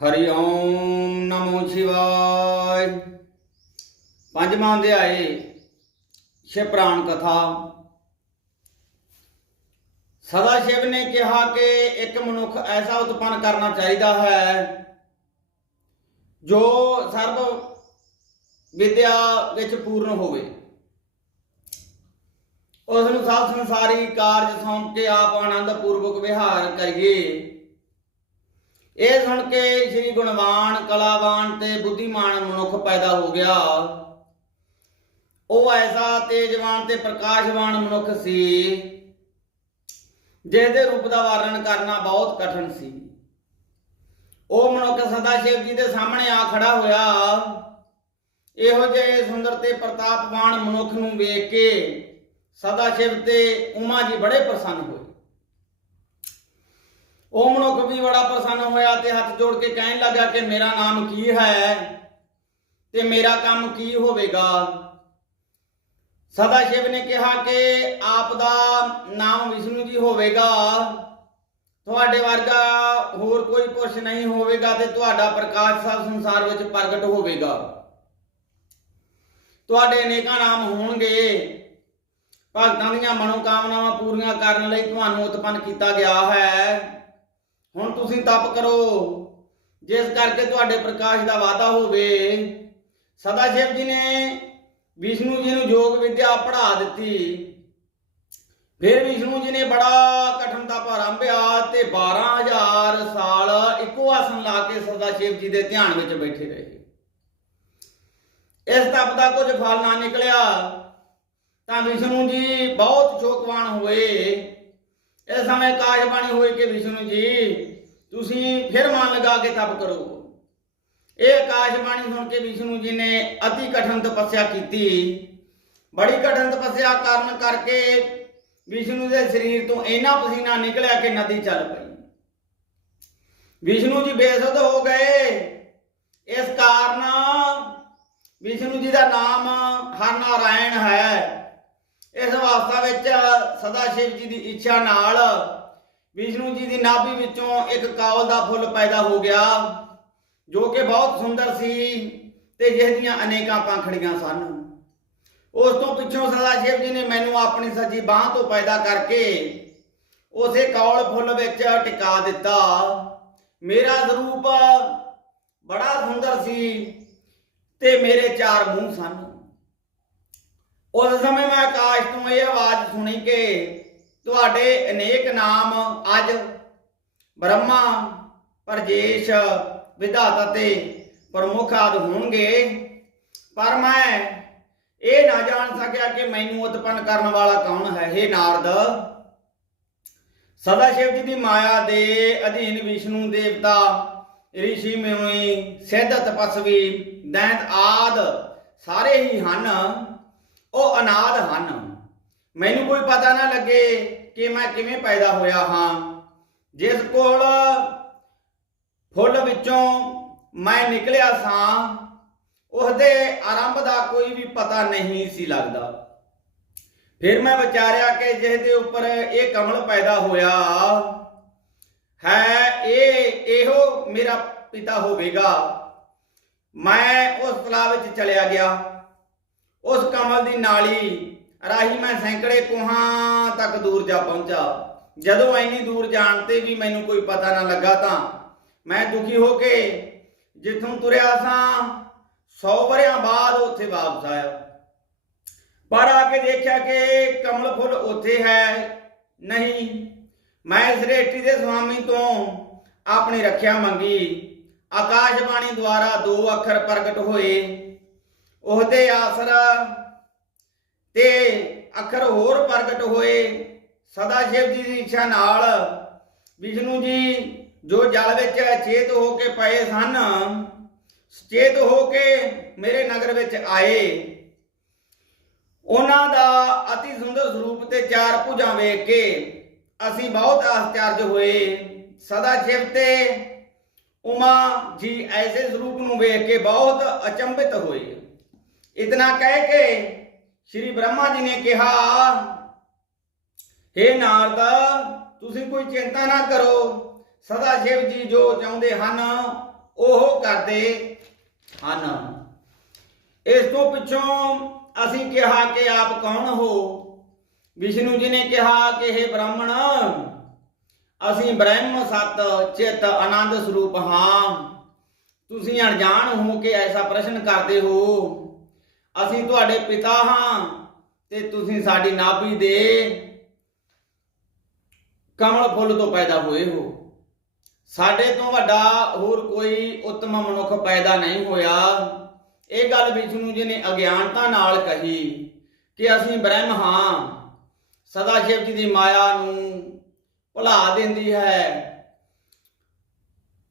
ਹਰੀ ਓਮ ਨਮੋ ਸ਼ਿਵਾय ਪੰਜਵਾਂ ਅਧਿਆਏ ਸ਼ਿਵ ਪ੍ਰਾਣ ਕਥਾ। ਸਦਾ ਸ਼ਿਵ ਨੇ ਕਿਹਾ ਕਿ ਇੱਕ ਮਨੁੱਖ ਐਸਾ ਉਤਪੰਨ ਕਰਨਾ ਚਾਹੀਦਾ ਹੈ, ਜੋ ਸਰਬ ਵਿਦਿਆ ਵਿੱਚ ਪੂਰਨ ਹੋਵੇ। ਉਸ ਨੂੰ ਸਭ ਸੰਸਾਰੀ ਕਾਰਜ ਸੌਂਪ ਕੇ ਆਪ ਆਨੰਦ ਪੂਰਵਕ ਵਿਹਾਰ ਕਰੀਏ। ਇਹ ਸੁਣ ਕੇ ਸ੍ਰੀ ਗੁਣਵਾਨ ਕਲਾਵਾਨ ਤੇ ਬੁੱਧੀਮਾਨ ਮਨੁੱਖ ਪੈਦਾ ਹੋ ਗਿਆ। ਉਹ ਐਸਾ ਤੇਜਵਾਨ ਤੇ ਪ੍ਰਕਾਸ਼ਵਾਨ ਮਨੁੱਖ ਸੀ ਜਿਸਦੇ ਰੂਪ ਦਾ ਵਰਣਨ ਕਰਨਾ ਬਹੁਤ ਕਠਿਨ ਸੀ। ਉਹ ਮਨੁੱਖ ਸਦਾ ਸ਼ਿਵ ਜੀ ਦੇ ਸਾਹਮਣੇ ਆ ਖੜਾ ਹੋਇਆ। ਇਹੋ ਜਿਹੇ ਸੁੰਦਰ ਤੇ ਪ੍ਰਤਾਪਵਾਨ ਮਨੁੱਖ ਨੂੰ ਵੇਖ ਕੇ ਸਦਾ ਸ਼ਿਵ ਤੇ ਉਮਾ ਜੀ ਬੜੇ ਪ੍ਰਸੰਨ ਹੋਏ। ਉਹ ਮਨੁੱਖ ਵੀ ਬੜਾ ਪ੍ਰਸੰਨ ਹੋਇਆ ਤੇ ਹੱਥ ਜੋੜ ਕੇ ਕਹਿਣ ਲੱਗਾ ਕਿ ਮੇਰਾ ਨਾਮ ਕੀ ਹੈ ਤੇ ਮੇਰਾ ਕੰਮ ਕੀ ਹੋਵੇਗਾ? ਸਦਾ ਸ਼ਿਵ ਨੇ ਕਿਹਾ ਕਿ ਆਪ ਦਾ ਨਾਮ ਵਿਸ਼ਨੂੰ ਜੀ ਹੋਵੇਗਾ। ਤੁਹਾਡੇ ਵਰਗਾ ਹੋਰ ਕੋਈ ਪੁਰਸ਼ ਨਹੀਂ ਹੋਵੇਗਾ ਤੇ ਤੁਹਾਡਾ ਪ੍ਰਕਾਸ਼ ਸਭ ਸੰਸਾਰ ਵਿੱਚ ਪ੍ਰਗਟ ਹੋਵੇਗਾ। ਤੁਹਾਡੇ ਅਨੇਕਾਂ ਨਾਮ ਹੋਣਗੇ। ਭਗਤਾਂ ਦੀਆਂ ਮਨੋਕਾਮਨਾਵਾਂ ਪੂਰੀਆਂ ਕਰਨ ਲਈ ਤੁਹਾਨੂੰ ਉਤਪੰਨ ਕੀਤਾ ਗਿਆ ਹੈ। ਹੁਣ ਤਪ ਕਰੋ। ਜਿਸ ਕਰਕੇ ਤੁਹਾਡੇ ਪ੍ਰਕਾਸ਼ ਦਾ ਵਾਧਾ ਹੋਵੇ। ਸਦਾ ਸ਼ਿਵ ਜੀ ਨੇ ਵਿਸ਼ਨੂੰ ਜੀ ਨੂੰ ਯੋਗ ਵਿਦਿਆ ਪੜ੍ਹਾ ਦਿੱਤੀ। ਫਿਰ ਵਿਸ਼ਨੂੰ ਜੀ ਨੇ ਬੜਾ ਕਠਿਨ ਤਪ ਆਰੰਭਿਆ ਤੇ 12000 ਸਾਲ ਇੱਕੋ ਆਸਨ ਲਾ ਕੇ ਸਦਾ ਸ਼ਿਵ ਜੀ ਦੇ ਧਿਆਨ ਵਿੱਚ ਬੈਠੇ ਰਹੇ। ਇਸ ਤਪ ਦਾ ਕੁਝ ਫਲ ਨਾ ਨਿਕਲਿਆ, ਤਾਂ ਵਿਸ਼ਨੂੰ ਜੀ ਬਹੁਤ ਸ਼ੋਕਵਾਨ ਹੋਏ। ਇਸ ਸਮੇਂ ਕਾਸ਼ਬਾਣੀ ਹੋਈ ਕਿ ਵਿਸ਼ਨੂੰ ਜੀ ਤੁਸੀਂ ਫਿਰ ਮਨ ਲਗਾ ਕੇ ਤਪ ਕਰੋ। ਇਹ ਆਕਾਸ਼ਬਾਣੀ ਸੁਣ ਕੇ ਵਿਸ਼ਨੂੰ ਜੀ ਨੇ ਅਤੀ ਕਠਿਨ ਤਪੱਸਿਆ ਕੀਤੀ। ਬੜੀ ਕਠਿਨ ਤਪੱਸਿਆ ਕਰਨ ਕਰਕੇ ਵਿਸ਼ਨੂੰ ਦੇ ਸਰੀਰ ਤੋਂ ਇੰਨਾ ਪਸੀਨਾ ਨਿਕਲਿਆ ਕਿ ਨਦੀ ਚੱਲ ਪਈ। ਵਿਸ਼ਨੂੰ ਜੀ ਬੇਸੁੱਧ ਹੋ ਗਏ। ਇਸ ਕਾਰਨ ਵਿਸ਼ਨੂੰ ਜੀ ਦਾ ਨਾਮ ਹਰ ਨਾਰਾਇਣ ਹੈ। ਇਸ ਅਵਸਥਾ ਵਿੱਚ ਸਦਾ ਸ਼ਿਵ ਜੀ ਦੀ ਇੱਛਾ ਨਾਲ ਵਿਸ਼ਨੂੰ ਜੀ ਦੀ ਨਾਭੀ ਵਿੱਚੋਂ ਇੱਕ ਕਾਵਲ ਦਾ ਫੁੱਲ ਪੈਦਾ ਹੋ ਗਿਆ, ਜੋ ਕਿ ਬਹੁਤ ਸੁੰਦਰ ਸੀ ਤੇ ਜਿਸ ਦੀਆਂ ਅਨੇਕਾਂ ਪੰਖੜੀਆਂ ਸਨ। ਉਸ ਤੋਂ ਪਿੱਛੋਂ ਸਦਾ ਸ਼ਿਵ ਜੀ ਨੇ ਮੈਨੂੰ ਆਪਣੀ ਸੱਜੀ ਬਾਹ ਤੋਂ ਪੈਦਾ ਕਰਕੇ ਉਸੇ ਕੌਲ ਫੁੱਲ ਵਿੱਚ ਟਿਕਾ ਦਿੱਤਾ। ਮੇਰਾ ਸਰੂਪ ਬੜਾ ਸੁੰਦਰ ਸੀ ਤੇ ਮੇਰੇ ਚਾਰ ਮੂੰਹ ਸਨ। ਉਸ ਸਮੇਂ ਮੈਂ ਆਕਾਸ਼ ਤੋਂ ਇਹ ਆਵਾਜ਼ ਸੁਣੀ ਕਿ ਤੁਹਾਡੇ ਅਨੇਕ ਨਾਮ ਅੱਜ ਬ੍ਰਹਮਾ, ਪਰਜੇਸ਼, ਵਿਧਾਤਾ ਤੇ ਪ੍ਰਮੁੱਖ ਆਦ ਹੋਣਗੇ। ਪਰ ਮੈਂ ਇਹ ਨਾ ਜਾਣ ਸਕਿਆ ਕਿ ਮੈਨੂੰ ਉਤਪੰਨ ਕਰਨ ਵਾਲਾ ਕੌਣ ਹੈ? ਇਹ ਨਾਰਦ। ਸਦਾ ਸ਼ਿਵ ਜੀ ਦੀ ਮਾਇਆ ਦੇ ਅਧੀਨ ਵਿਸ਼ਨੂੰ ਦੇਵਤਾ, ਰਿਸ਼ੀ ਮੁਨੀ, ਸਿੱਧ ਤਪਸਵੀ, ਦੈਂਤ ਆਦ ਸਾਰੇ ਹੀ ਹਨ। ਉਹ ਅਨਾਦ ਹਨ। ਮੈਨੂੰ ਕੋਈ ਪਤਾ ਨਾ ਲੱਗੇ ਕਿ ਮੈਂ ਕਿਵੇਂ ਪੈਦਾ ਹੋਇਆ ਹਾਂ। ਜਿਸ ਕੋਲ ਫੁੱਲ ਵਿੱਚੋਂ ਮੈਂ ਨਿਕਲਿਆ ਸਾਂ ਉਸਦੇ ਆਰੰਭ ਦਾ ਕੋਈ ਵੀ ਪਤਾ ਨਹੀਂ ਸੀ ਲੱਗਦਾ। ਫਿਰ ਮੈਂ ਵਿਚਾਰਿਆ ਕਿ ਜਿਸਦੇ ਉੱਪਰ ਇਹ ਕਮਲ ਪੈਦਾ ਹੋਇਆ, ਹੈ, ਇਹ, ਇਹੋ ਮੇਰਾ ਪਿਤਾ ਹੋਵੇਗਾ। ਮੈਂ ਉਸ ਤਲਾਬ ਵਿੱਚ ਚਲਿਆ ਗਿਆ। ਉਸ ਕਮਲ ਦੀ ਨਾਲੀ ਰਾਹੀ ਮੈਂ ਸੈਂਕੜੇ ਕੋਹਾਂ ਤੱਕ ਦੂਰ ਜਾ ਪਹੁੰਚਾ। ਜਦੋਂ ਇੰਨੀ ਦੂਰ ਜਾਣ ਤੇ ਵੀ ਮੈਨੂੰ ਕੋਈ ਪਤਾ ਨਾ ਲੱਗਾ ਤਾਂ ਮੈਂ ਦੁਖੀ ਹੋ ਕੇ ਜਿੱਥੋਂ ਤੁਰਿਆ ਸਾਂ 100 ਵਰਿਆਂ ਬਾਅਦ ਉੱਥੇ ਵਾਪਸ ਆਇਆ। ਪਰ ਆ ਕੇ ਦੇਖਿਆ ਕਿ ਕਮਲ ਫੁੱਲ ਉੱਥੇ ਹੈ ਨਹੀਂ। ਮੈਂ ਸ੍ਰੇਸ਼ਟੀ ਦੇ ਸੁਆਮੀ ਤੋਂ ਆਪਣੀ ਰੱਖਿਆ ਮੰਗੀ। ਆਕਾਸ਼ਬਾਣੀ ਦੁਆਰਾ ਦੋ ਅੱਖਰ ਪ੍ਰਗਟ ਹੋਏ। ਉਹਦੇ ਆਸਰਾ ਅੱਖਰ ਹੋਰ ਪ੍ਰਗਟ ਹੋਏ। ਸਦਾ ਸ਼ਿਵ ਜੀ ਦੀ ਇੱਛਾ ਨਾਲ ਵਿਸ਼ਨੂੰ ਜੀ, ਜੋ ਜਲ ਵਿੱਚ ਚੇਤ ਹੋ ਕੇ ਪਏ ਸਨ ਚੇਤ ਹੋ ਕੇ ਮੇਰੇ ਨਗਰ ਵਿੱਚ ਆਏ। ਉਹਨਾਂ ਦਾ ਅਤੀ ਸੁੰਦਰ ਸਰੂਪ ਤੇ ਚਾਰ ਭੁਜਾਂ ਵੇਖ ਕੇ ਅਸੀਂ ਬਹੁਤ ਆਸ਼ਚਰਜ ਹੋਏ। ਸਦਾ ਸ਼ਿਵ ਤੇ ਉਮਾ ਜੀ ਐਸੇ ਸਰੂਪ ਨੂੰ ਵੇਖ ਕੇ ਬਹੁਤ ਅਚੰਭਿਤ ਹੋਏ। ਇਤਨਾ ਕਹਿ ਕੇ ਸ਼੍ਰੀ ਬ੍ਰਹਮਾ ਜੀ ਨੇ ਕਿਹਾ हे ਨਾਰਦ, ਤੁਸੀਂ ਕੋਈ ਚਿੰਤਾ ਨਾ ਕਰੋ। ਸਦਾ ਸ਼ਿਵ ਜੀ ਜੋ ਚਾਹੁੰਦੇ ਹਨ, ਉਹ ਕਰਦੇ ਹਨ। ਇਸ ਤੋਂ ਪਿੱਛੋਂ ਅਸੀਂ ਕਿਹਾ ਕਿ ਆਪ ਕੌਣ ਹੋ? ਵਿਸ਼ਨੂੰ ਜੀ ਨੇ ਕਿਹਾ ਕਿ ਇਹ ਬ੍ਰਾਹਮਣ, ਅਸੀਂ ਬ੍ਰਹਮ, ਸਤ, ਚਿਤ, ਆਨੰਦ ਸਰੂਪ ਹਾਂ। ਤੁਸੀਂ ਅਣਜਾਣ ਹੋ ਕੇ ਐਸਾ ਪ੍ਰਸ਼ਨ ਕਰਦੇ ਹੋ। ਅਸੀਂ ਤੁਹਾਡੇ ਪਿਤਾ ਹਾਂ ਤੇ ਤੁਸੀਂ ਸਾਡੀ ਨਾਭੀ ਦੇ ਕਮਲ ਫੁੱਲ ਤੋਂ ਪੈਦਾ ਹੋਏ ਹੋ। ਸਾਡੇ ਤੋਂ ਵੱਡਾ ਹੋਰ ਕੋਈ ਉੱਤਮ ਮਨੁੱਖ ਪੈਦਾ ਨਹੀਂ ਹੋਇਆ। ਇਹ ਗੱਲ ਵਿਸ਼ਨੂੰ ਜੀ ਨੇ ਅਗਿਆਨਤਾ ਨਾਲ ਕਹੀ ਕਿ ਅਸੀਂ ਬ੍ਰਹਮ ਹਾਂ। ਸਦਾ ਸ਼ਿਵ ਜੀ ਦੀ ਮਾਇਆ ਨੂੰ ਭੁਲਾ ਦਿੰਦੀ ਹੈ।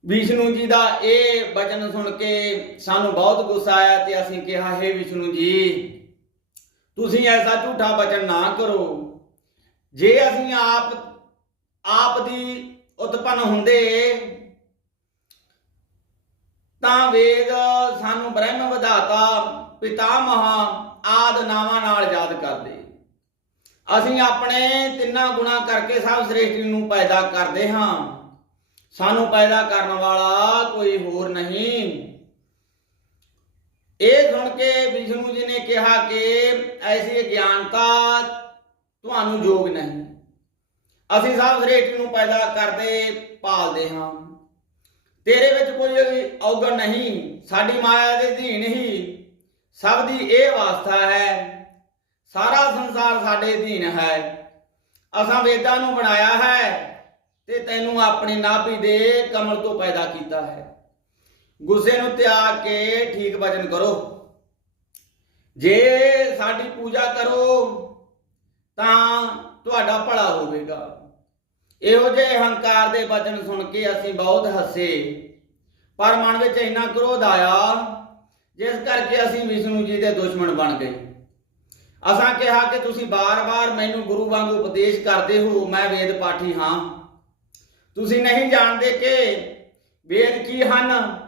ਵਿਸ਼ਨੂੰ ਜੀ ਦਾ ਇਹ ਬਚਨ ਸੁਣ ਕੇ ਸਾਨੂੰ ਬਹੁਤ ਗੁੱਸਾ ਆਇਆ ਤੇ ਅਸੀਂ ਕਿਹਾ, ਹੈ ਵਿਸ਼ਨੂੰ ਜੀ, ਤੁਸੀਂ ਐਸਾ ਝੂਠਾ ਬਚਨ ਨਾ ਕਰੋ। ਜੇ ਅਸੀਂ ਆਪ ਆਪ ਦੀ ਉਤਪਨ ਹੁੰਦੇ, ਤਾਂ ਵੇਦ ਸਾਨੂੰ ਬ੍ਰਹਮ ਵਿਧਾਤਾ ਪਿਤਾਮਹ ਆਦ ਨਾਵਾਂ ਨਾਲ ਯਾਦ ਕਰਦੇ। ਅਸੀਂ ਆਪਣੇ ਤਿੰਨਾਂ ਗੁਣਾ ਕਰਕੇ ਸਭ ਸ੍ਰਿਸ਼ਟੀ ਨੂੰ ਪੈਦਾ ਕਰਦੇ ਹਾਂ। ਸਾਨੂੰ ਪੈਦਾ ਕਰਨ ਵਾਲਾ ਕੋਈ ਹੋਰ ਨਹੀਂ। ਇਹ ਸੁਣ ਕੇ ਵਿਸ਼ਨੂੰ ਜੀ ਨੇ ਕਿਹਾ ਕਿ ਐਸੀ ਗਿਆਨਤਾ ਤੁਹਾਨੂੰ ਯੋਗ ਨਹੀਂ। ਅਸੀਂ ਸਭ ਸ੍ਰਿਸ਼ਟੀ ਨੂੰ ਪੈਦਾ ਕਰਦੇ ਪਾਲਦੇ ਹਾਂ। ਤੇਰੇ ਵਿੱਚ ਕੋਈ ਔਗਣ ਨਹੀਂ, ਸਾਡੀ ਮਾਇਆ ਦੇ ਅਧੀਨ ਹੀ ਸਭ ਦੀ ਇਹ ਅਵਸਥਾ ਹੈ। ਸਾਰਾ ਸੰਸਾਰ ਸਾਡੇ ਅਧੀਨ ਹੈ। ਅਸਾਂ ਵੇਦਾਂ ਨੂੰ ਬਣਾਇਆ ਹੈ। ਤੇ ਤੈਨੂੰ ਆਪਣੀ ਨਾਭੀ ਦੇ ਕਮਲ ਤੋਂ ਪੈਦਾ ਕੀਤਾ ਹੈ। ਗੁੱਸੇ ਨੂੰ ਤਿਆਗ ਕੇ ਠੀਕ ਵਚਨ ਕਰੋ। ਜੇ ਸਾਡੀ ਪੂਜਾ ਕਰੋ, ਤਾਂ ਤੁਹਾਡਾ ਭਲਾ ਹੋਵੇਗਾ। ਇਹੋ ਜਿਹੇ ਹੰਕਾਰ ਦੇ ਵਚਨ ਸੁਣ ਕੇ ਅਸੀਂ ਬਹੁਤ ਹੱਸੇ। ਪਰ ਮਨ ਵਿੱਚ ਇੰਨਾ ਕ੍ਰੋਧ ਆਇਆ, ਜਿਸ ਕਰਕੇ ਅਸੀਂ ਵਿਸ਼ਨੂੰ ਜੀ ਦੇ ਦੁਸ਼ਮਣ ਬਣ ਗਏ। ਅਸਾਂ ਕਿਹਾ ਕਿ ਤੁਸੀਂ ਬਾਰ-ਬਾਰ ਮੈਨੂੰ ਗੁਰੂ ਵਾਂਗ ਉਪਦੇਸ਼ ਕਰਦੇ ਹੋ, ਮੈਂ ਵੇਦ ਪਾਠੀ ਹਾਂ। ਤੁਸੀਂ ਨਹੀਂ ਜਾਣਦੇ ਕਿ ਵੇਦ ਕੀ ਹਨ?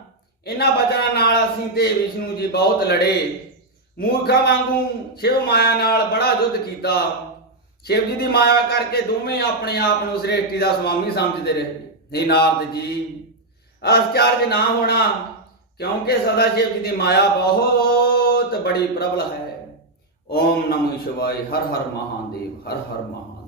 ਇਹਨਾਂ ਬਚਨਾਂ ਨਾਲ ਅਸੀਂ ਤੇ ਵਿਸ਼ਨੂੰ ਜੀ ਬਹੁਤ ਲੜੇ। ਮੂਰਖਾਂ ਵਾਂਗੂ ਸ਼ਿਵ ਮਾਇਆ ਨਾਲ ਬੜਾ ਯੁੱਧ ਕੀਤਾ। ਸ਼ਿਵ ਜੀ ਦੀ ਮਾਇਆ ਕਰਕੇ ਦੋਵੇਂ ਆਪਣੇ ਆਪ ਨੂੰ ਸ੍ਰਿਸ਼ਟੀ ਦਾ ਸੁਆਮੀ ਸਮਝਦੇ ਰਹੇ। ਨਹੀਂ ਨਾਰਦ ਜੀ ਆਸਚਰਜ ਨਾ ਹੋਣਾ, ਕਿਉਂਕਿ ਸਦਾ ਸ਼ਿਵ ਜੀ ਦੀ ਮਾਇਆ ਬਹੁਤ ਬੜੀ ਪ੍ਰਬਲ ਹੈ। ਓਮ ਨਮੋ ਸ਼ਿਵਾय ਹਰ ਹਰ ਮਹਾਦੇਵ, ਹਰ ਹਰ ਮਹਾਦੇਵ।